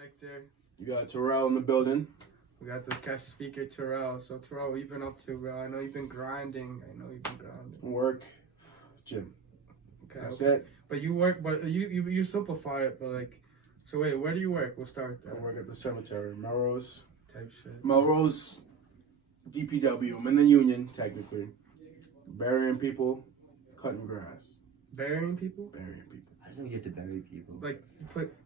Victor. You got Tyrell in the building. We got the guest speaker, Tyrell. So, Tyrell, what you been up to, bro? I know you've been grinding. Work, gym. Okay. That's it. But you work, but you simplify it, but like, so wait, where do you work? We'll start with that. I work at the cemetery, Melrose. Type shit. Melrose, DPW. I'm in the union, technically. Burying people, cutting grass. Burying people? Burying people. I don't get to bury people. Like,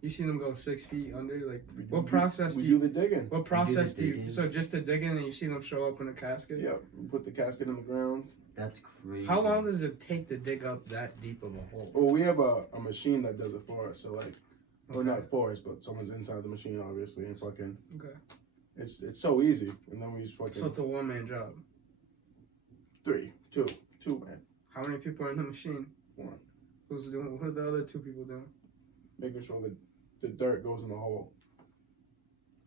you see them go 6 feet under? Like, what process we do you do the digging. What process do you? digging. So just the digging, and you see them show up in a casket? Yep. We put the casket in the ground. That's crazy. How long does it take to dig up that deep of a hole? Well, we have a machine that does it for us. So like, well, Okay. not for us, but someone's inside the machine, obviously, and fucking. Okay. It's so easy, and then we just fucking. So it's a one-man job. Two, man. How many people are in the machine? One. Who's doing? What are the other 2 people doing? Making sure that the dirt goes in the hole.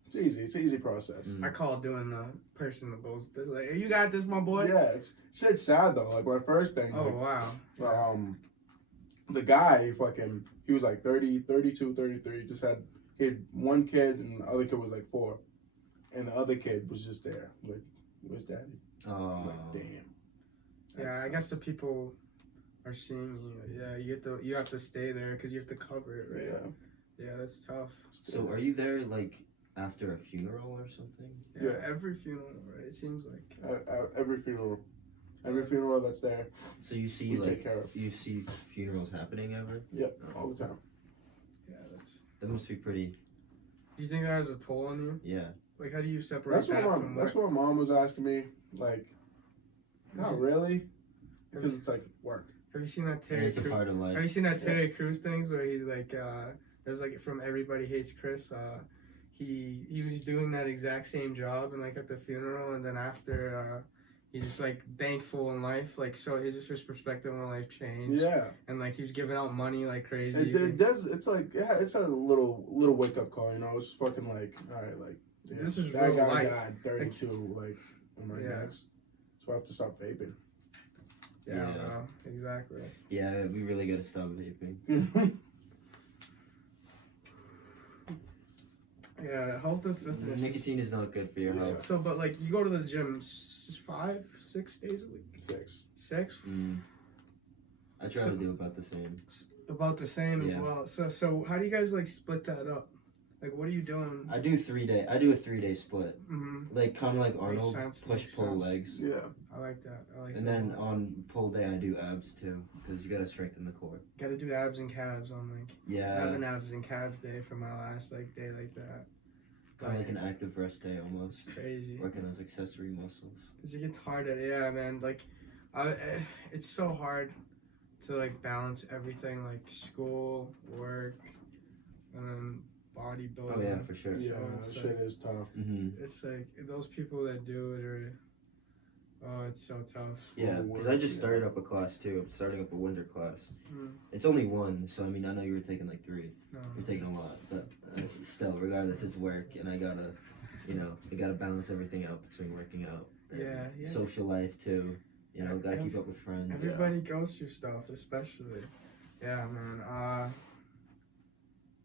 It's easy. It's an easy process. I call doing the person that goes. This like, hey, you got this, my boy. Yeah, it's shit's sad though. Like our first thing. Oh like, wow. The guy he was like 30, 32, 33. He had one kid and the other kid was like 4, and the other kid was just there. Like, where's daddy? Oh. I'm like, damn. Yeah, I guess the people are seeing you. Yeah, you have to stay there because you have to cover it, right? Yeah. Yeah, that's tough. So are you there like after a funeral or something? Yeah, Yeah. every funeral, right? It seems like. Every funeral that's there, So you see we take care of. you see funerals happening ever? Yep, all the time. Yeah, that's. That must be pretty. Do you think that has a toll on you? Yeah. Like, how do you separate That's that what from work? mom was asking me. Like, not really, because it's like work. Have you seen that And Terry it's a Crews? part of life. Have you seen that Terry Crews things where he like there's like from Everybody Hates Chris. He was doing that exact same job and like at the funeral, and then after he's just like thankful in life, like so his perspective on life changed. Yeah, And like he was giving out money like crazy. it does. It's like it's a little wake up call. You know, it's fucking like, all right, like This is that real guy life. died 32. Like, I'm like, Yeah. next. So I have to stop vaping. Yeah, Yeah. exactly. Yeah, we really gotta stop vaping. Yeah, health and fitness. Nicotine is not good for your Yeah. health. So, but like you go to the gym 5, 6 days a week. 6. 6? I try So- to do about the same. About the same as Yeah. well. So how do you guys like split that up? Like, what are you doing? I do a 3-day split. Like kind of like Arnold, sense, push makes pull sense. legs. Yeah. I like that. And then on pull day I do abs too, because you gotta strengthen the core. Gotta do abs and calves on like. I have Yeah, an abs and calves day for my last like day like that. kind of like an active rest day almost. It's crazy. Working those accessory muscles. Cause it gets harder. Yeah, man. Like, it's so hard to like balance everything, like school, work, and then bodybuilding. Oh yeah, for sure. Yeah, it's that shit is tough. It's like those people that do it are. Oh, it's so tough. Yeah, School, because I work, just yeah. started up a class too. I'm starting up a winter class. Mm. It's only 1, so I mean I know you were taking like 3. No. You're taking a lot, but still, regardless, it's work, and I gotta, I gotta balance everything out between working out, and Yeah. social life too. Gotta keep up with friends. Everybody goes through stuff, especially. Yeah, man.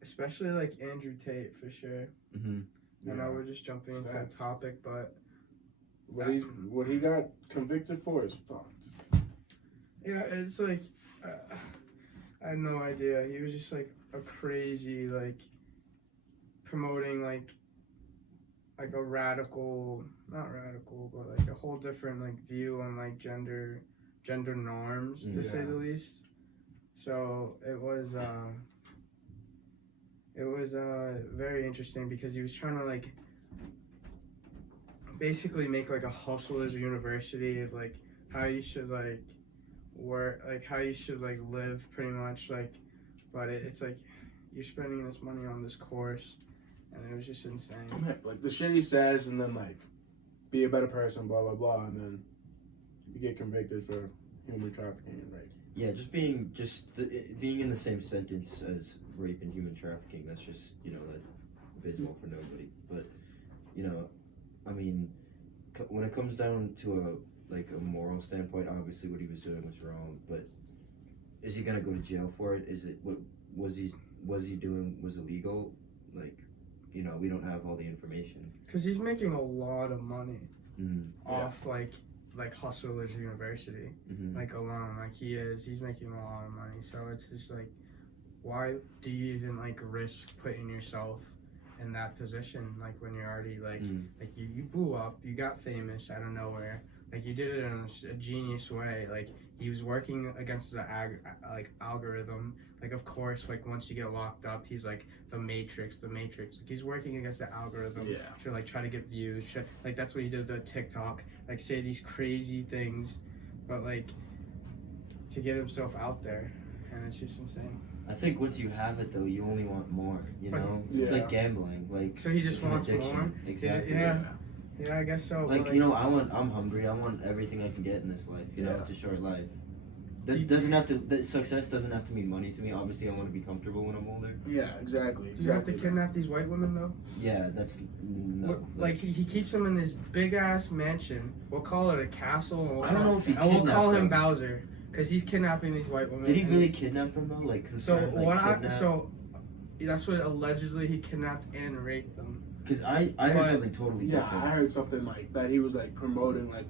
Especially like Andrew Tate for sure. I know we're just jumping into the topic, but What he got convicted for is fucked. yeah, it's like I had no idea. He was just like a crazy like promoting like a radical, not radical, but like a whole different like view on like gender norms to say the least. So it was very interesting because he was trying to like basically make like a hustler's university of like how you should like work, like how you should like live pretty much, like, but it's like you're spending this money on this course and it was just insane. Like the shit he says, and then like be a better person, blah blah blah, and then you get convicted for human trafficking and rape. Yeah, being in the same sentence as rape and human trafficking. That's just that bids well for nobody. But I mean, when it comes down to a moral standpoint, obviously what he was doing was wrong. But is he gonna go to jail for it? Is it what was he doing was illegal? Like, you know, we don't have all the information. Because he's making a lot of money Mm. off like Hustlers University, Mm-hmm. like alone. Like he's making a lot of money. So it's just like, why do you even like risk putting yourself in that position? Like when you're already like like you blew up, you got famous out of nowhere. Like you did it in a genius way. Like he was working against the algorithm. Like of course, like once you get locked up, he's like the Matrix. Like he's working against the algorithm to like try to get views. Like that's what he did with the TikTok. Like say these crazy things, but like to get himself out there, and it's just insane. I think once you have it though, you only want more. You know, it's like gambling. Like so he just it's an wants addiction. more. Exactly. Yeah, I guess so. Like you know, I'm hungry. I want everything I can get in this life. You know, it's a short life. That success doesn't have to mean money to me. Obviously, I want to be comfortable when I'm older. Yeah, exactly. Do you have to kidnap these white women though? Yeah, that's no. Like he keeps them in this big ass mansion. We'll call it a castle. I don't know if he and we'll call him them. Bowser because he's kidnapping these white women. Did he really kidnap them though? Like that's what allegedly he kidnapped and raped them. Because I heard something totally different. I heard something like that. He was like promoting like,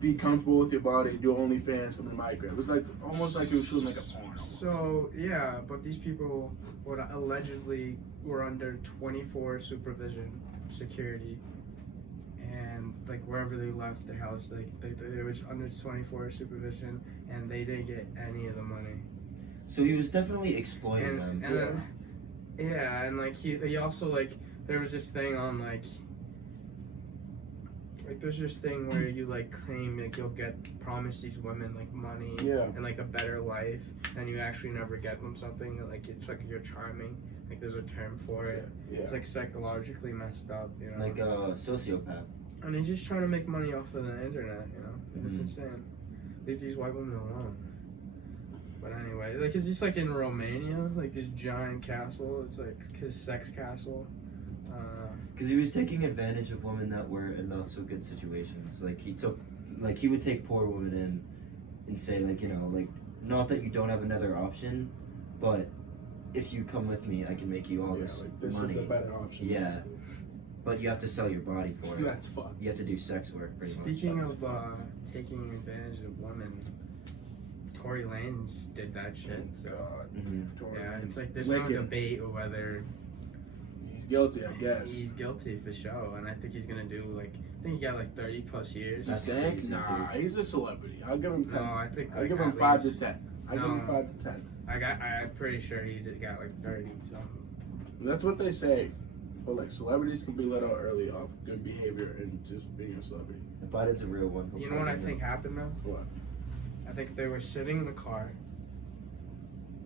be comfortable with your body, do OnlyFans from the migrant. It was like almost like he was shooting like a porno. So yeah, but these people would allegedly were under 24 supervision, security, and like wherever they left their house, like they were under 24 supervision, and they didn't get any of the money. So he was definitely exploiting them. And like he also like there was this thing on like there's this thing where you like claim like you'll promise these women like money and like a better life, and you actually never get them something. Like it's like you're charming. Like there's a term for it. It's like psychologically messed up, you know. Like a sociopath. And he's just trying to make money off of the internet, you know. It's insane. Leave these white women alone. But anyway, like it's just like in Romania, like this giant castle. It's like his sex castle. Because he was taking advantage of women that were in not so good situations. Like he would take poor women in and say like, you know, like not that you don't have another option, but if you come with me, I can make you all this like, this money. is the better option. Yeah. Basically. But you have to sell your body for it. That's fun. You have to do sex work, pretty much. Speaking of taking advantage of women, Tory Lanez did that shit. So yeah, it's like there's no debate of whether he's guilty. I guess he's guilty for sure, and I think he's gonna do like I think he got like 30+ years. I think nah, he's a celebrity. I'll give him 10. No, I think I'll give him 5 to 10. I give him 5 to 10. I'm pretty sure he got like 30. So. That's what they say. But like celebrities can be let out early off good behavior and just being a celebrity. If Biden's a real one. You know what I think happened though? What? I think they were sitting in the car.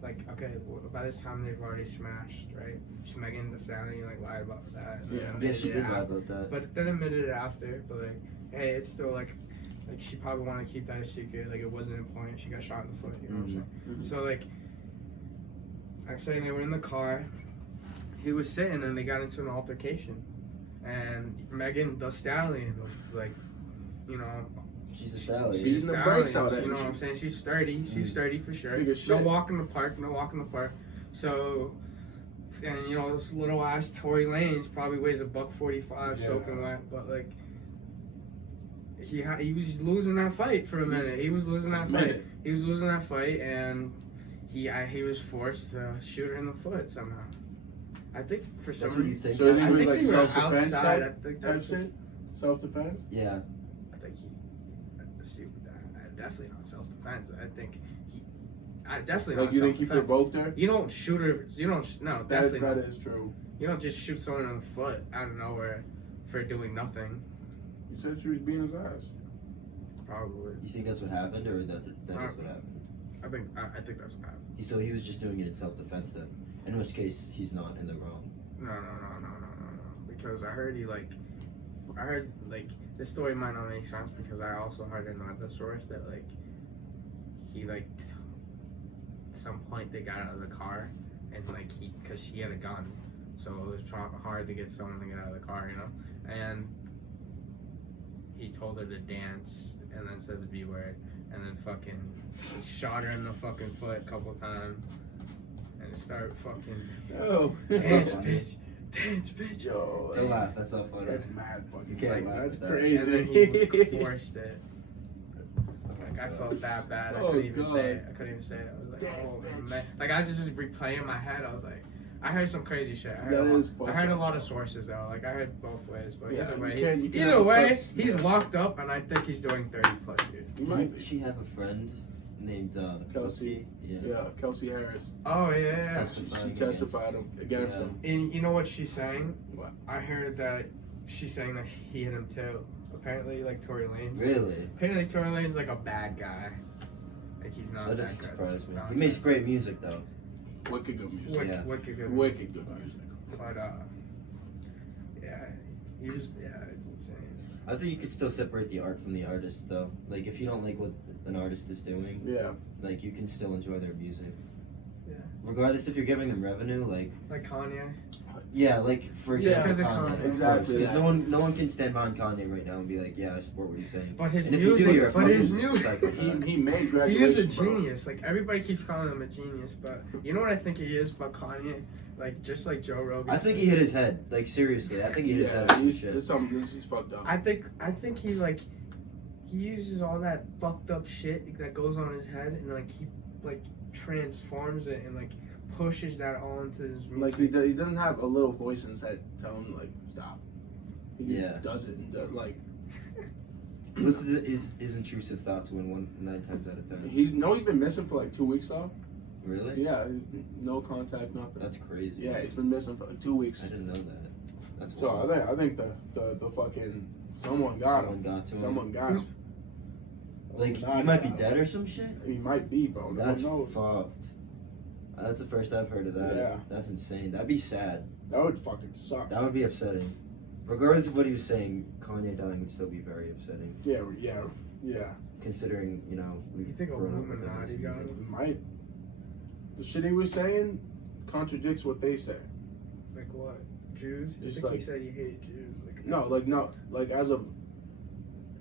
Like, okay, by this time they've already smashed, right? Megan Thee Stallion like lied about that. Yeah, she did lie about that. But then admitted it after. But like, hey, it's still like she probably wanted to keep that a secret. Like it wasn't important. She got shot in the foot. You know what I'm saying? Mm-hmm. So like, I'm saying they were in the car. He was sitting and they got into an altercation, and Megan Thee Stallion was like, you know. She's a stallion. She's in the brakes out there. You know what I'm saying? She's sturdy. She's sturdy for sure. No walk in the park. So, and you know, this little ass Tory Lanez probably weighs $145 soaking wet, but like, he was losing that fight for a minute. He was losing that fight, and he was forced to shoot her in the foot somehow. I think for some reason. What you think? So I think think like they were self-defense outside. type shit? Self-defense? Yeah. I think definitely not self-defense. I definitely not. Like you think he provoked her? You don't shoot her. No, definitely not. That is true. You don't just shoot someone in the foot out of nowhere for doing nothing. You said she was beating his ass. Probably. You think that's what happened, or that is what happened? I think that's what happened. So he was just doing it in self-defense then. In which case, he's not in the wrong. No. Because I heard this story might not make sense because I also heard another source that like he like at some point they got out of the car and like because she had a gun, so it was hard to get someone to get out of the car, you know, and he told her to dance and then said the B word and then fucking shot her in the fucking foot a couple times and started fucking dance, bitch. dance, bitch. Yo, Don't laugh. That's not funny. That's mad fucking. You can't like, laugh that's at that. crazy. And then he forced it. Like I God. felt that bad. I Oh, couldn't even God. say it. I couldn't even say it. I was like, Dance, oh bitch. man. Like I was just replaying in my head. I was like, I heard some crazy shit. I That heard, is I heard a fucked lot up. of sources though. Like I heard both ways. But Yeah, either you way, can't either way, trust- he's locked up, and I think he's doing 30 plus years. You might be. She have a friend named Kelsey. Yeah. Yeah, Kelsey Harris. Oh yeah. It's She Testifying testified against Yeah. him. And you know what she's saying? What? I heard that she's saying that he hit him too. Apparently, like Tory Lanez. Really? Apparently, Tory Lanez is like a bad guy. Like he's not That that doesn't good. surprise me. Not He makes that great music though. Wicked good music. Wicked, Yeah. wicked good. Wicked good music. But yeah, he was. Yeah, it's insane. I think you could still separate the art from the artist though. Like if you don't like what an artist is doing, Yeah. like you can still enjoy their music. Yeah. Regardless if you're giving them revenue, like Like Kanye. yeah, like for Yeah, example, because of Kanye, Kanye. Exactly. Because Yeah. no one can stand behind Kanye right now and be like, yeah, I support what he's saying. But his And if you do, music. you're a But his fucking music. psychopath. He made He is graduation. a bro. genius. Like everybody keeps calling him a genius, but you know what I think he is about Kanye? Like just like Joe Rogan. I think he hit his head. Like seriously, I think he hit his head. Yeah, on he's, shit. it's something. He's fucked up. I think he like he uses all that fucked up shit that goes on his head and like he like transforms it and like pushes that all into his music. Like he doesn't have a little voice in his head telling him like stop. He just Yeah. does it and does, like What's his intrusive thoughts when 9 times out of 10? he's been missing for like 2 weeks though. Really? Yeah, no contact, nothing. That's crazy. Yeah, it's been missing for like 2 weeks. I didn't know that. That's So wild. I think the fucking someone got him. Someone got to him. Someone got him. Like he Illuminati might be got him. dead or some shit. He might be, bro. No That's one knows. fucked. That's the first I've heard of that. Yeah. That's insane. That'd be sad. That would fucking suck. That would be upsetting. Regardless of what he was saying, Kanye dying would still be very upsetting. Yeah. Considering, you know, we've You think grown up with Illuminati his got music. him? It might. The shit he was saying contradicts what they say. Like what? Jews? I Just think he like- said he hated Jews. Like No, like as of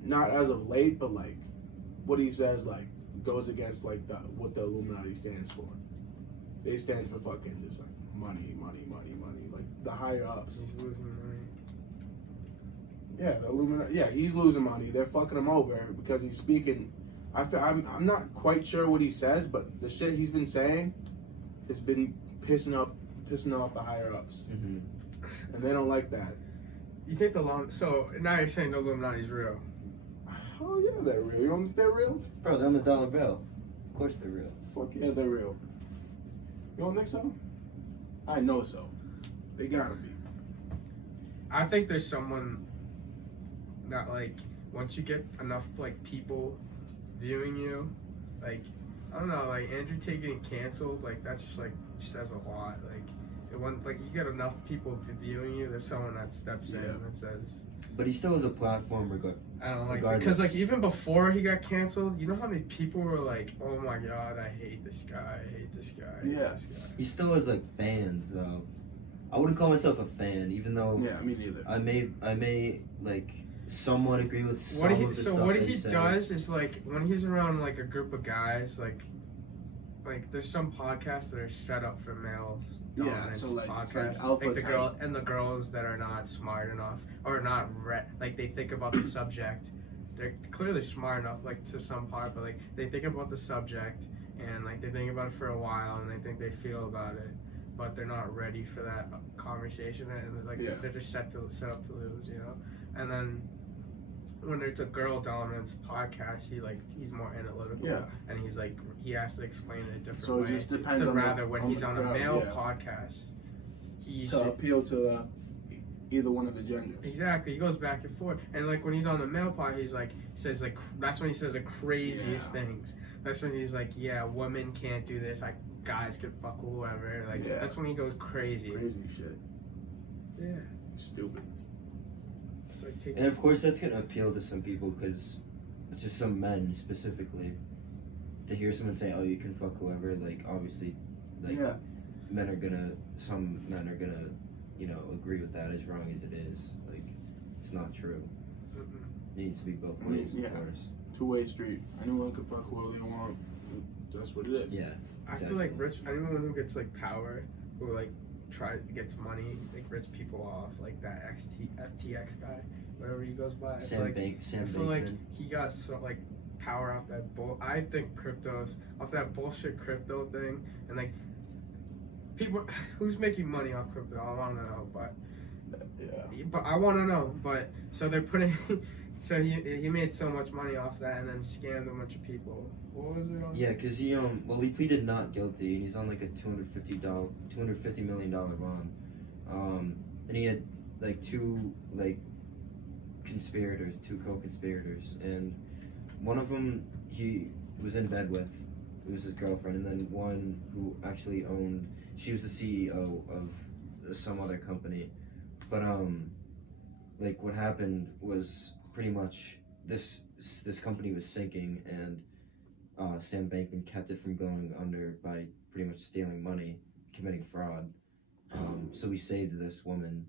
not as of late, but like what he says like goes against like what the Illuminati stands for. They stand for fucking just like money, like the higher ups. he's losing money. Yeah, the Illuminati. Yeah, he's losing money. They're fucking him over because he's speaking. I'm not quite sure what he says, but the shit he's been saying has been pissing off the higher ups, Mm-hmm. and they don't like that. You think so now you're saying the Illuminati's real? Oh yeah, they're real. You don't think they're real? Bro, they're on the dollar bill. Of course they're real. Fuck yeah, they're real. You don't think so? I know so. They gotta be. I think there's someone that like once you get enough like people viewing you, like I don't know, like Andrew Tate getting canceled, like that just like says a lot. Like like you get enough people viewing you, there's someone that steps in Yeah. and says, But he still has a platform I don't like Regardless. because like even before he got canceled, you know how many people were like, oh my god, I hate this guy, I hate this guy, I hate Yeah. this guy. He still has like fans though. I wouldn't call myself a fan, even though Yeah, me neither. I may like somewhat agree with some What of he the so stuff what that he says. does is like when he's around like a group of guys, like there's some podcasts that are set up for males. Yeah, dominance so, like, it's like podcasts, alpha the type. girl and the girls that are not smart enough or not like they think about the subject. They're clearly smart enough, like to some part, but like they think about the subject and like they think about it for a while and they think they feel about it, but they're not ready for that conversation and like Yeah. they're just set up to lose, you know. And then when it's a girl dominance podcast, he's more analytical, Yeah. and he has to explain it a different So it way. just depends to on rather the- when on he's the on a crowd, male yeah. podcast, he's To appeal to either one of the genders. exactly he goes back and forth, and like when he's on the male pod, he says like that's when he says the craziest Yeah. things. That's when he's like, yeah, women can't do this, like guys can fuck whoever. Like Yeah. that's when he goes crazy. Crazy shit. Yeah, Stupid. it's like taking. And of course, that's gonna appeal to some people because, to some men specifically, to hear someone say, "Oh, you can fuck whoever," like obviously, like Yeah. some men are gonna, you know, agree with that as wrong as it is. Like, it's not true. Mm-mm. It needs to be both I mean, ways, yeah. of course. Two-way street. Anyone can fuck whoever they want. That's what it is. Yeah. I feel like anyone who gets like power, who like gets money, like rips people off, like that FTX guy, whatever he goes by. Sam I feel like Bankman. he got so like power off that I think cryptos off that bullshit crypto thing, and like people who's making money off crypto. I want to know, but I want to know. But so they're putting. So he made so much money off that and then scammed a bunch of people. What was it on? Yeah, cause he pleaded not guilty and he's on like a $250 million bond. And he had like two co-conspirators, and one of them he was in bed with. It was his girlfriend, and then one who actually she was the CEO of some other company. But like what happened was pretty much this company was sinking, and Sam Bankman kept it from going under by pretty much stealing money, committing fraud. So he saved this woman,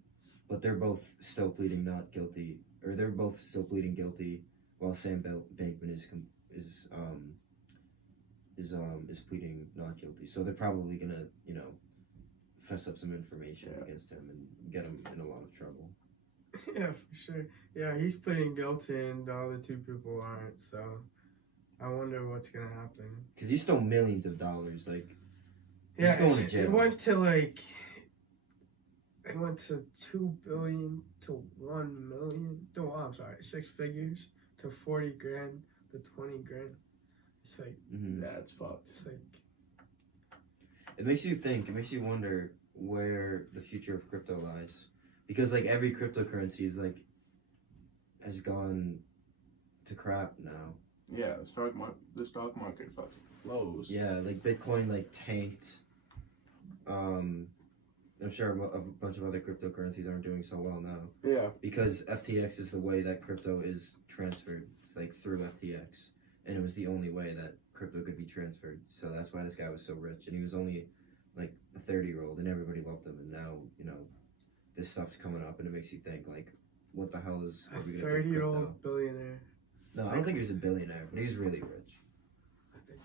but they're both still pleading not guilty, or they're both still pleading guilty, while Sam Bankman is pleading not guilty. So they're probably gonna fess up some information against him and get him in a lot of trouble. Yeah, for sure. Yeah, he's pleading guilty and the other two people aren't, so I wonder what's gonna happen. Because he stole millions of dollars, like, yeah, he's going to jail. It went to 2 billion to 1 million. No, I'm sorry, 6 figures to 40 grand to 20 grand. It's like, that's fucked. It's like, it makes you wonder where the future of crypto lies. Because like every cryptocurrency is like has gone to crap now. Yeah, the stock market fucking blows. Yeah, like Bitcoin like tanked. I'm sure a bunch of other cryptocurrencies aren't doing so well now. Yeah. Because FTX is the way that crypto is transferred. It's like through FTX, and it was the only way that crypto could be transferred. So that's why this guy was so rich, and he was only like a 30-year-old, and everybody loved him. And now this stuff's coming up, and it makes you think, like, what the hell is... a 30-year-old billionaire. No, I don't think he was a billionaire, but he was really rich. I think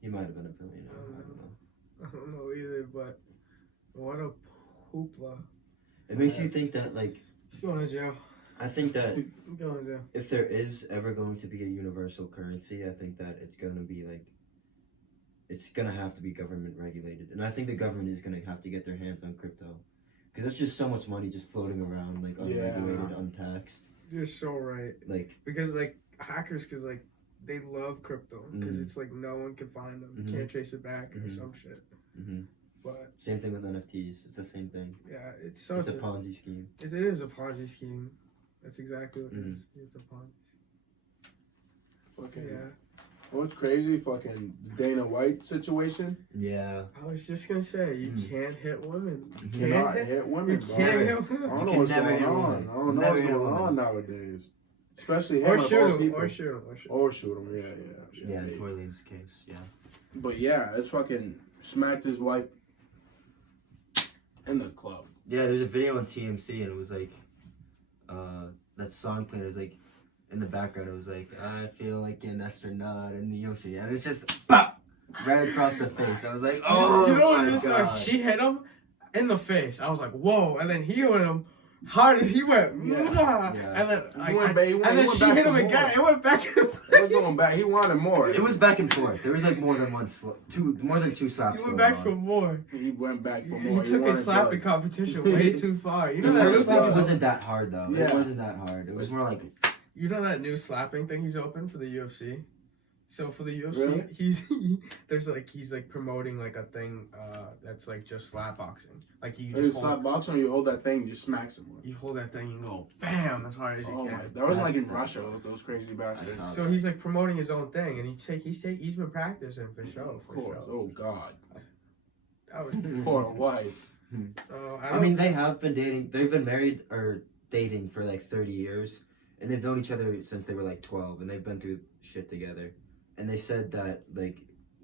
He might have been a billionaire. I don't know. I don't know either, but what a hoopla. It makes you think that, like... He's going to jail. I think that Going to jail. if there is ever going to be a universal currency, I think that it's going to be, like... It's going to have to be government regulated. And I think the government is going to have to get their hands on crypto. Because there's just so much money just floating around, like, unregulated, untaxed. You're so right. Like... Because, like, hackers, because, like, they love crypto. Because it's, like, no one can find them. You can't trace it back or some shit. But... Same thing with NFTs. It's the same thing. Yeah, it's a Ponzi scheme. It is a Ponzi scheme. That's exactly what it is. It's a Ponzi. Fucking... Yeah. What's crazy? Fucking Dana White situation. Yeah. I was just gonna say, you can't hit women. You cannot hit women. You can't hit women. I don't know what's going on. I don't know what's going on nowadays. Especially him. Or shoot him. Or shoot him. Yeah, in Toylene's case, yeah. But yeah, it's fucking smacked his wife in the club. Yeah, there's a video on TMC, and it was like, that song playing. It was like, in the background, it was like, I feel like an astronaut in the ocean. And it's just, pop! Right across the face. I was like, oh, you know what my it was God. like? She hit him in the face. I was like, whoa. And then he hit him hard. He went, yeah. And then she hit him again. It went back. It was going back. He wanted more. It was back and forth. There was like more than two slaps. He went back for more. He went back for more. He took his slapping competition way too far. You know the that first one wasn't that hard though. Yeah. It wasn't that hard. It was more like. You know that new slapping thing he's opened for the UFC? So for the UFC, really? he's promoting like a thing that's like just slap boxing. Like you just slap boxing, or you hold that thing, and just smack someone. You hold that thing and go bam as hard as you can. That wasn't like in Russia with those crazy bastards. So he's like promoting his own thing, and he's been practicing for show. Of course. Oh God. That was poor wife. I mean, they have been dating. They've been married or dating for like 30 years. And they've known each other since they were like 12, and they've been through shit together. And they said that like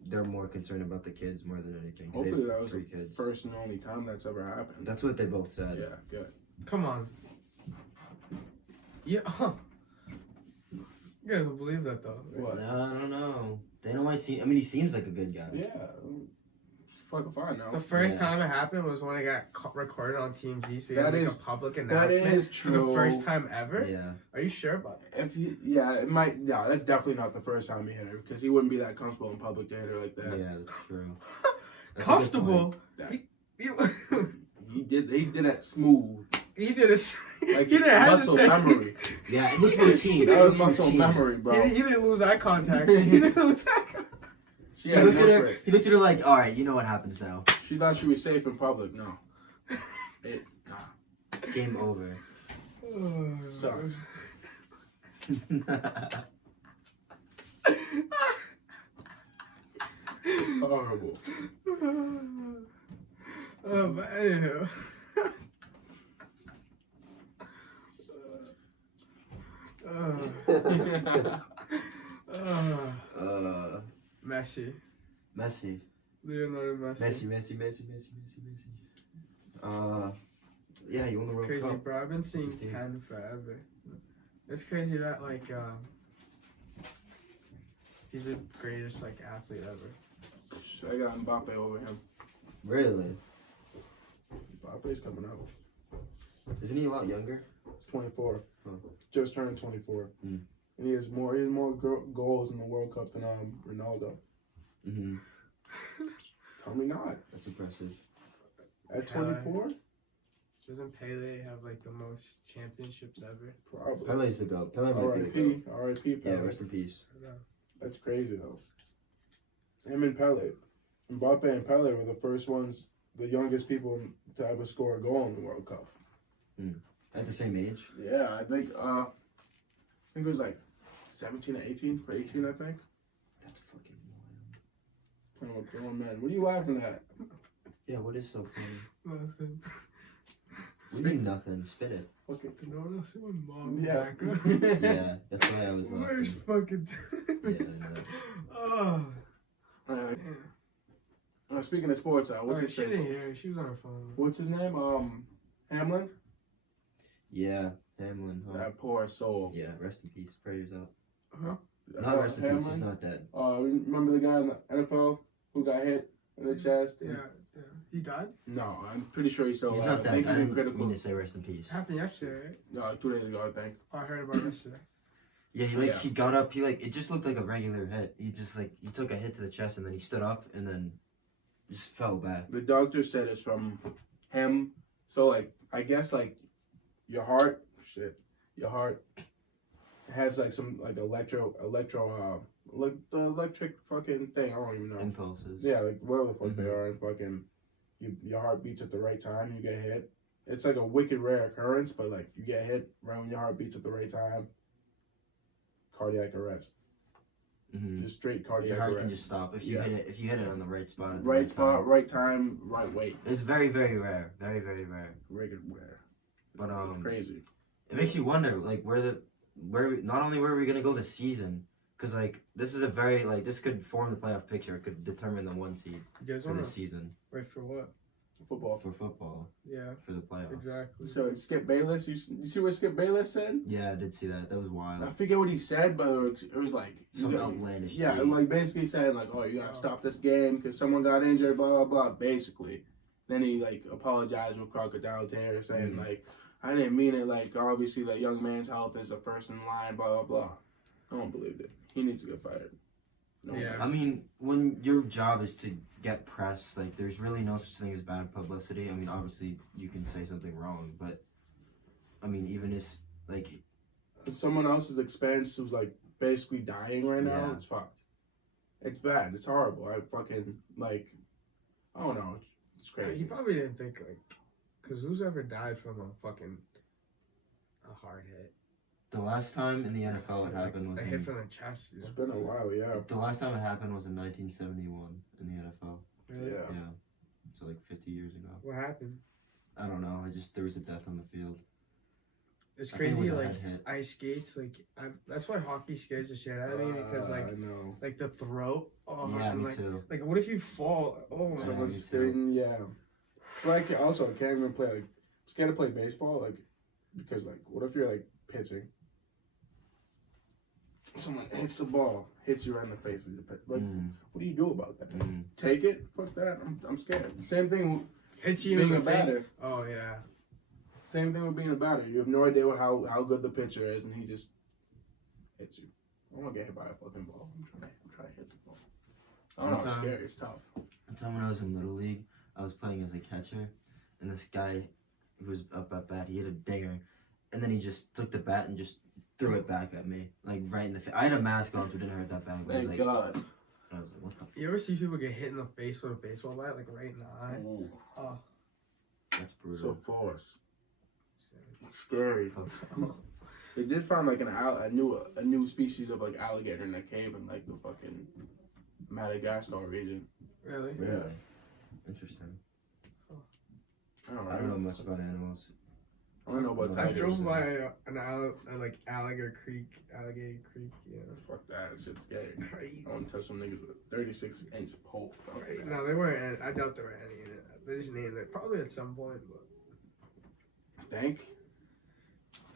they're more concerned about the kids more than anything. Hopefully that was the first and only time that's ever happened. That's what they both said. Yeah, good. Come on. Yeah. You guys don't believe that though. What? I don't know. Dana White he seems like a good guy. Yeah. fucking fine now. The first Yeah. time it happened was when it got recorded on TMZ, so you That had like is- a public that announcement is for the true. first time ever. Yeah. Are you sure about that? It might. Yeah, that's definitely not the first time he hit her because he wouldn't be that comfortable in public to hit her like that. Yeah, that's true. That's a good Comfortable. That- He He did it smooth. he did it. Like he didn't muscle hesitate. memory. point. Yeah, it was routine. That It was was muscle routine. memory, bro. He didn't lose eye contact. He didn't lose eye contact. She He had looked at no her. grip. He looked at her like, all right, you know what happens now. She thought she was safe in public. No. Game over. Sucks. Horrible. But anywho. Messi. Messi. Leonardo Messi. Messi. Yeah, he won the World Crazy, Cup. bro. I've been seeing He's dead. 10 forever. It's crazy that, like, he's the greatest, like, athlete ever. I got Mbappe over him. Really? Mbappe's coming out. Isn't he a lot younger? He's 24. Oh. Just turned 24. Mm. And he has more goals in the World Cup than Ronaldo. Mm-hmm. Tell me not. That's impressive. At 24? Doesn't Pele have, like, the most championships ever? Probably. Pele's the GOAT. Pele might be the GOAT. R.I.P. Yeah, Pele. rest in peace. That's crazy though. Him and Pele. Mbappe and Pele were the first ones, the youngest people to ever score a goal in the World Cup. At the same age? Yeah, I think it was like 17 or 18, or 18 I think. That's fucking wild. Oh, grown man. What are you laughing at? Yeah, what is so funny? Nothing. We mean nothing. Spit it. Okay. No one else see my mom in the Yeah. background. Yeah, that's why I was Where's laughing. fucking Yeah, I know. Oh. Speaking of sports, what's his She didn't face? hear her. She was on her phone. What's his name? Hamlin? Yeah, Hamlin. Huh? That poor soul. Yeah, rest in peace. Prayers out. Huh? Not rest in peace. He's not dead. Remember the guy in the NFL who got hit in the chest? Yeah. He died? No, I'm pretty sure he's still He's alive. not I dead. think I he's in didn't critical. mean to say rest in peace. Happened yesterday, right? No, 2 days ago, I think. Oh, I heard about it yesterday. Yeah, Yeah. he got up. It just looked like a regular hit. He took a hit to the chest and then he stood up and then just fell back. The doctor said it's from him. So, like, I guess, like, your heart has, like, some, like, like, the electric fucking thing. I don't even know. Impulses. Yeah, like, whatever the fuck they Mhm. are. And fucking, your heart beats at the right time, you get hit. It's, like, a wicked rare occurrence, but, like, you get hit right when your heart beats at the right time. Cardiac arrest. Mm-hmm. Just straight Your cardiac heart arrest. can just stop if you Yeah. hit it. If you hit it on the right spot. At the Right spot, time. right time, right weight. It's very, very rare. Very, very rare. Wicked rare. But Crazy. it makes you wonder, like, not only where are we gonna go this season, because like this is a very this could form the playoff picture. It could determine the 1 seed You guys for want this to season wait for what? Football. for football Yeah, for the playoffs. exactly. So Skip Bayless, you see what Skip Bayless said? Yeah, I did see that. That was wild. I forget what he said, but it was like Some outlandish. yeah, tweet. like basically saying like, oh, you gotta stop this game because someone got injured, blah blah blah. Basically, then he like apologized with crocodile tears, saying like, I didn't mean it. Like obviously, that young man's health is the first in line, blah blah blah. I don't believe it. He needs to get fired. No Yeah. I mean, when your job is to get press, like, there's really no such thing as bad publicity. I mean, obviously, you can say something wrong, but, I mean, even if, like... someone else's expense who's, like, basically dying right now, Yeah. it's fucked. It's bad. It's horrible. I fucking, like, I don't know. It's Yeah, crazy. he probably didn't think, like, because who's ever died from a hard hit? The last time in the NFL it happened was a hit from the chest. It's been a while, yeah. the last time it happened was in 1971 in the NFL. Really? Yeah. Yeah, so like 50 years ago. What happened? I don't know. There was a death on the field. It's I think it crazy, was a like, head hit. ice skates, like, that's why hockey scares the shit out of me, because, like, I know. like, the throat, Yeah, and, me like, too. like, what if you fall? Oh, my Yeah, Someone me too. spin, yeah. But I also can't even play, like, scared to play baseball, like, because, like, what if you're, like, pitching? Someone hits the ball, hits you right in the face with your pitch. Like, Mm. what do you do about that? Mm. Take it? Fuck that. I'm scared. Same thing. Hits you in Being the a face. batter. Oh yeah. Same thing with being a batter. You have no idea how good the pitcher is, and he just hits you. I don't want to get hit by a fucking ball. I'm trying to hit the ball. I don't know. It's scary. It's tough. One time when I was in Little League, I was playing as a catcher, and this guy who was up at bat, he hit a dinger, and then he just took the bat and just threw it back at me, like right in the face. I had a mask on, so it didn't hurt that bad. But I was Thank like, God. I was like, what the You ever see people get hit in the face with a baseball bat, like right in the eye? Ooh, Oh. That's brutal. so force. Scary. They did find like a new species of like alligator in a cave in like the fucking Madagascar region. Really? Really? Yeah. Interesting. I don't know. I don't know much about animals. I don't know about I tigers. drove by like Alligator Creek, yeah. Fuck that. That shit's scary. Crazy. I want to touch some niggas with a 36-inch pole. Fuck Right. that. No, they weren't. I doubt there were any in it. They just named it probably at some point, but Think?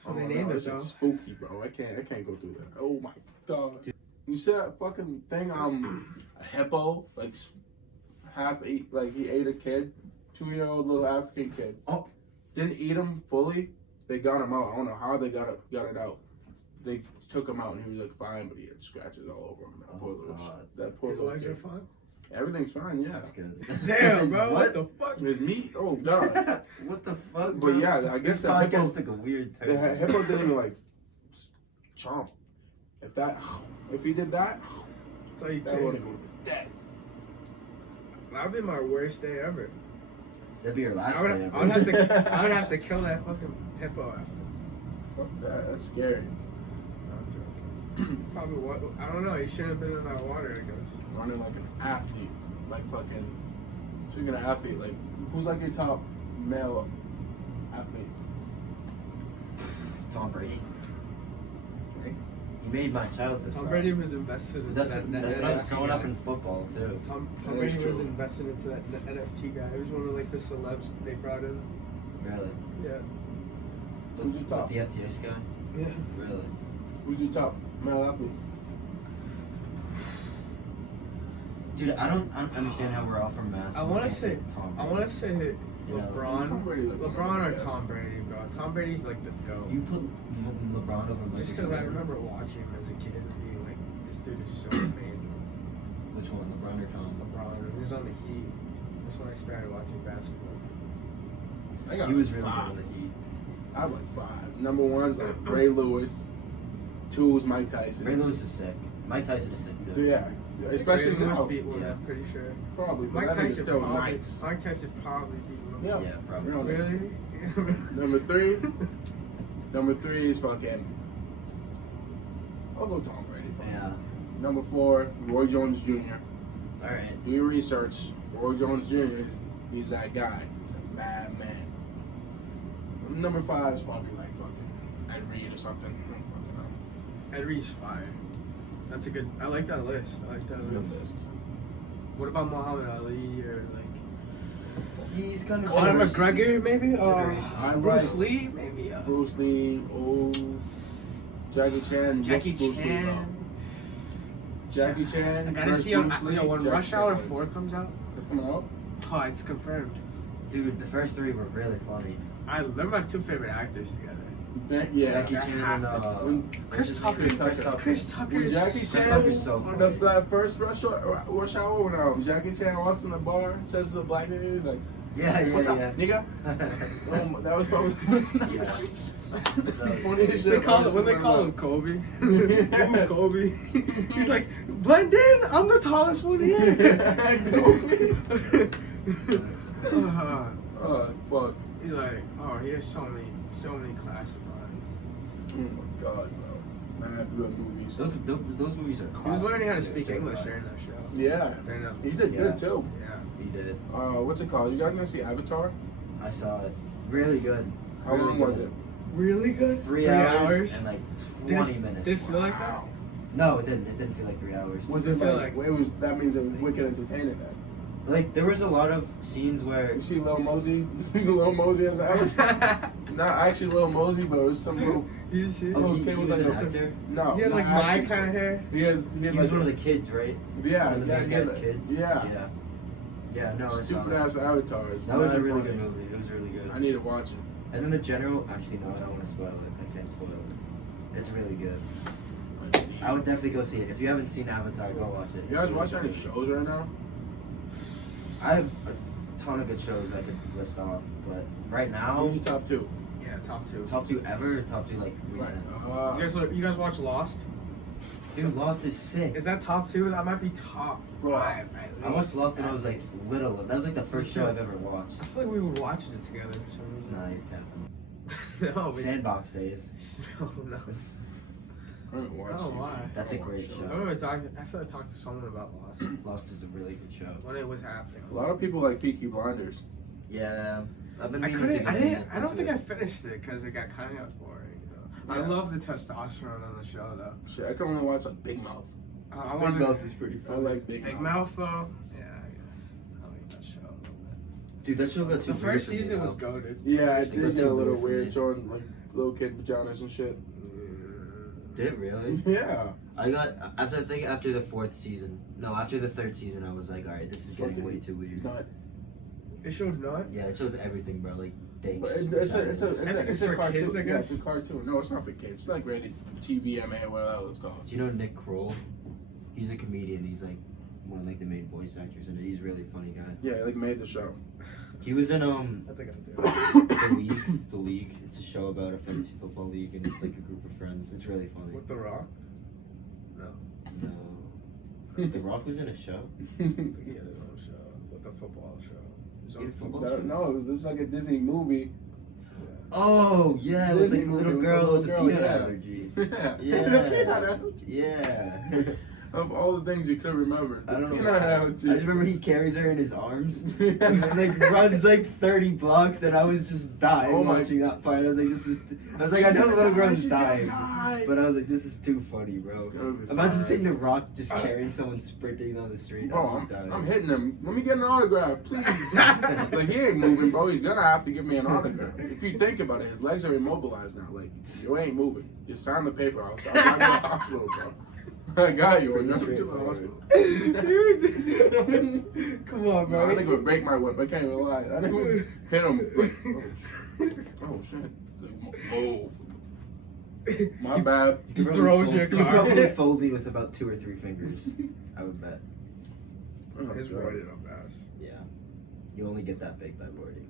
so they named it It's though. spooky, bro. I can't go through that. Oh my God. You see that fucking thing? A hippo like half ate, like he ate a kid, 2-year-old little African kid. Oh. Didn't eat him fully. They got him out. I don't know how they got it out. They took him out and he was like fine, but he had scratches all over him. That poor little, God. that poor His little legs are kid. fine. Everything's fine, yeah. That's good. Damn, bro. What the fuck? His meat, oh God. What the fuck? But bro? yeah, I guess This the podcast hippo, took a weird the turn. hippo didn't even like chomp. If he did that, That's how you that would have kill. been dead. That'd be my worst day ever. That'd be your last I would, day. I would have to. I would have to kill that fucking hippo after. Fuck that. That's scary. Probably what? I don't know. He shouldn't have been in that water. I guess. Running like an athlete, like fucking. Speaking of athlete, like who's like your top male athlete? Tom Brady. Right? He made my childhood. Tom bro. Brady was invested into That's that. what I was growing guy. up in football too. Tom That Brady is was true. invested into that NFT guy. He was one of like the celebs they brought in. Really? Yeah. Who's your top? The FTX guy? Yeah. Really? Who's your top male athlete? Dude, I don't understand how we're all from Mass. I and want we to can't say. Tom I Brady. want to say LeBron. Tom Brady, like, LeBron or yes. Tom Brady, bro. Tom Brady's like the GOAT. You put LeBron over Michael Just because I Jordan. remember watching him as a kid and being like, this dude is so amazing. Which one, LeBron or Tom? LeBron, he was on the Heat. That's when I started watching basketball. I got He was like really good 5. on the Heat. I have like 5. Number 1's like Ray Lewis. 2 is Mike Tyson. Ray Lewis is sick. Mike Tyson is sick So, too. yeah, especially Ray Lewis now. beat one, Yeah. I'm pretty sure. Probably, but Mike that nigga's Tyson still probably. nice. Mike Tyson probably beat one. Yeah. Yeah, probably. Really? Really? Number 3. Number 3 is fucking. I'll go Tom Brady. Yeah. Number 4, Roy Jones Jr. Alright. Do your research. Roy Jones Jr. He's that guy. He's a bad man. Number 5 is probably like fucking Ed Reed or something. I don't fucking know. Ed Reed's fire. That's a good. I like that list. I like that Good list. list. What about Muhammad Ali or like He's kind of Conor McGregor maybe? I'm Bruce right. Lee maybe? Bruce Lee, Jackie Chan, Jackie what's Bruce Lee, bro? Chan. Jackie Chan. I gotta versus see how, Bruce Lee, when Jackie Rush Chan Hour wins. 4 comes out. It's coming out. Oh, it's confirmed. Dude, the first 3 were really funny. They're my 2 favorite actors together. Yeah. Jackie Chan and When Chris Tucker. Chris Tucker When is Jackie Chris Chan, Tucker's so on funny. that first rush hour when Jackie Chan walks in the bar, says to the black nigga, like, Yeah, "What's yeah, up, yeah. nigga?" That was probably Yeah. funniest shit. They call I've it, when they ever call seen him Kobe. Ooh, Kobe. He's like, blend in. I'm the tallest one here. Kobe. Uh, Fuck. he's like, oh, he has so many classic lines. Oh my god, bro. Man, good movies. Those movies are classic. He was learning how to too, speak so English bad. during that show. Yeah. During that, He did good too. yeah. He did. What's it called? You guys gonna see Avatar? I saw it. Really good. How Really long good. was it? Really good? 3 hours and like 20 minutes. Did it feel like that? Wow. No, it didn't. It didn't feel like 3 hours. Was it I feel like, it was? That means it was wicked entertaining then. Like there was a lot of scenes where You see Lil Mosey? Lil Mosey as an avatar? Not actually Lil Mosey, but it was some little. You see? oh, Oh, he kid was with an like a- actor. No. He had like not my actually. kind of hair. He had He was one of the kids, right? Yeah, One of the yeah, main yeah. guy's kids. Yeah. Yeah, no, I saw Stupid that. ass avatars. That was a Mad really funny. good movie. It was really good. I need to watch it. And then the general, actually no, I don't want to spoil it. I can't spoil it. It's really good. I would definitely go see it. If you haven't seen Avatar, go watch it. You guys watching any shows right now? I have a ton of good shows I could list off, but right now, Who are your top two? Yeah, top two. top two ever, or top two like recent. You guys watch Lost? Dude, Lost is sick. Is that top two? That might be top Bro, five. I watched Lost when I was like little. That was like the first show I've ever watched. I feel like we were watching it together for some reason. Nah, you're capping. No, we. Sandbox days. No, no. I haven't watched Oh, it. why? That's a I don't great watch show. I remember talking. I feel like I talked to someone about Lost Lost is a really good show. when it was happening. A lot of people like Peaky Blinders. Yeah, I've been. I meaning to couldn't. get I didn't. into I don't think I it. finished it because it got kind of boring. You know? I Yeah. love the testosterone on the show though. Shit, I can only watch like Big Mouth. I Big wanted Mouth is pretty I fun. like Big Big Mouth. Mouth though. Yeah, I like that show a little bit. Dude, that show got too The weird first for me season now. was goated. Yeah, it It did got get too a little weird for weird, me. showing like little kid vaginas and shit. Did it really? Yeah. I got after after the fourth season. No, after the third season, I was like, all right, this is getting Fucking way too weird. Not. It showed nut. Yeah, it shows everything, bro. Like dates. But it's I think it's for cartoon. kids, I Yeah, guess. it's a cartoon. No, it's not for kids. It's like rated TVMA or whatever it's called. Do you know Nick Kroll? He's a comedian. He's like one of like the main voice actors in it. He's a really funny guy. Yeah, like made the show. He was in I think I do. The League. The League. It's a show about a fantasy football league and like a group of friends. It's really funny. With The Rock. No. The Rock was in a show. He had his own show with the football show. His He had own a football football show? No, it was like a Disney movie. Oh yeah, it was like Disney the little movie girl with who the was a little peanut girl, allergy. Yeah. Yeah. Yeah. Of all the things you could remember, I don't know. peanut why. allergy. I just remember he carries her in his arms and like runs like 30 blocks, and I was just dying Oh my- watching that part. I was like, this is. I was like, I know the little girl's She's gonna dying, die. but I was like, this is too funny, bro. It's gonna be Imagine fine. seeing The Rock just carrying someone sprinting down the street. Bro, I was dying. I'm hitting him. Let me get an autograph, please. Like, he ain't moving, bro. He's gonna have to give me an autograph. If you think about it, his legs are immobilized now. Like, you ain't moving. Just sign the paper. I'll start going to the hospital, bro. I got you. Pretty I'm going to the straightforward. hospital. Come on, Bro, I bro. think it would break my whip. I can't even lie. I think it would hit him. Like, oh, shit. Oh. My bad. He throws your You could car. probably fold me with about 2 or 3 fingers. I would bet. His roided up ass. Yeah. You only get that big by boarding.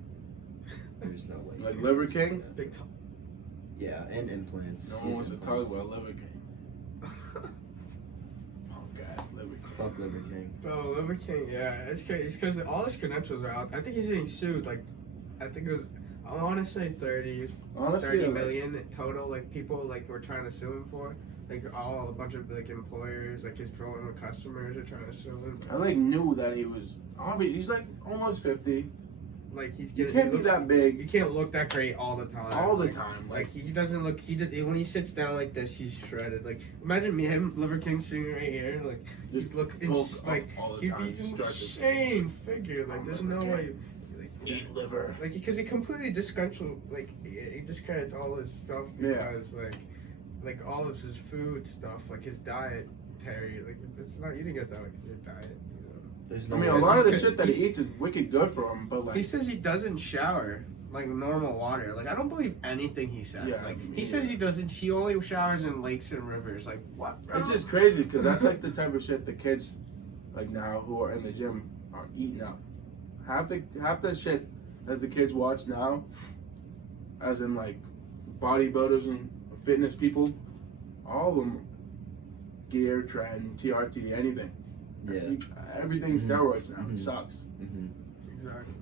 There's no way. Like Liver King? Big top. Yeah, and implants. No He one has wants to implants. talk about Liver King. Punk ass Liver King. Fuck Liver King. Bro, Liver King, yeah. It's because all his credentials are out. I think he's getting sued. Like, I think it was, I want to say 30 Honestly, like, million total. Like, people, like, were trying to sue him for. Like, a bunch of, like, employers, like, his former customers are trying to sue him. I like knew that he was. He's like almost 50. Like, he's You getting, can't he be looks, that big you can't look that great all the time. all the Like, time. Like he doesn't look. He just when he sits down like this, he's shredded. Like imagine him, Liver King, sitting right here. Like just he'd look bulk like up all the he'd time. be Just stretch insane figure. Like there's no way. Like, Eat liver. Like because he completely discredits. Like he discredits all his stuff Yeah. because like all of his food stuff, like his diet. Terry, like it's not. You didn't get that like your diet. You know. There's I no mean, a way. lot of the He's- shit that he he's- eats is wicked good for him, but like, He says he doesn't shower like normal water. Like I don't believe anything he says. Yeah, like me he says neither. he doesn't. He only showers in lakes and rivers. Like what? Bro? it's just crazy because that's like the type of shit the kids like now who are in the gym are eating now. Half the shit that the kids watch now, as in like bodybuilders and fitness people, all of them gear, trend, TRT, anything. Yeah. Everything's Mhm. steroids now. Mhm. It sucks. hmm Exactly.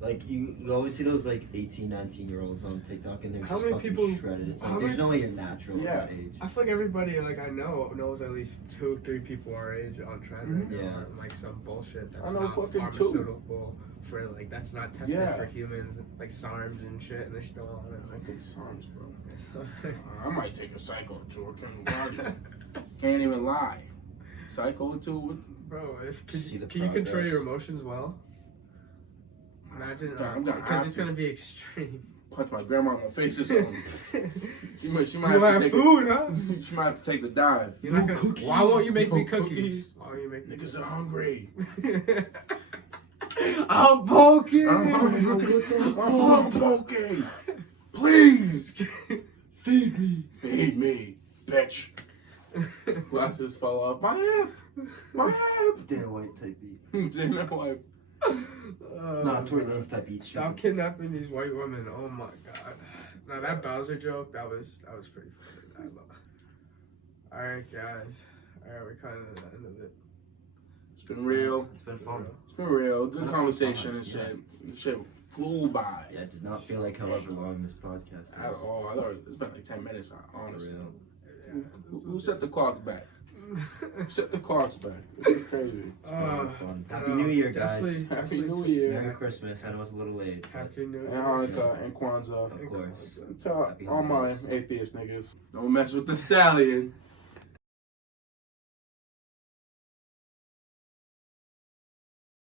Like you always see those like 18, 19-year-olds on TikTok, and they're How just many fucking people- shredded. It's how like there's many- no way you're natural Yeah. at that age. I feel like everybody like I know knows at least 2, 3 people our age on trend right now. Yeah. on, like some bullshit that's I know not fucking 2. pharmaceutical for like that's not tested Yeah. for humans like SARMs and shit, and they're still on it. Fucking SARMs, bro. Like, I might take a cycle or two. Can't even lie. Cycle or two. Bro, See the can you control progress. your emotions well? Imagine, I'm gonna because have it's to. gonna be extreme. Punch my grandma in the face or something. She might You have to have take food, huh? She might have to take the dive. You're not gonna, why won't you make me No cookies? Why won't you make me Niggas are hungry. I'm poking. I'm poking. Please Feed me. feed me, bitch. Glasses fell off. My hip. My hip. Dana White type beat. Dinner wife. Nah, Tory Lanez type beat. Stop kidnapping these white women. Oh my god. Now that Bowser joke, that was pretty funny. Alright guys. Alright, we're kind of at the end of it. It's been real. It's been fun. It's been real. Good Been a conversation fun and time, shit. This shit flew by. Yeah, it did not feel like however long this podcast At was. all. I thought it's been like 10 minutes, honestly. For real. Who set the clocks back? Set the clocks back. This is crazy. Fun. Happy New Year, guys. Happy New Year. Merry Christmas. I know it's a little late. but Happy New And Year. Hanukkah and Kwanzaa. Of course. Tell Happy all my holidays. atheist niggas. Don't mess with the stallion.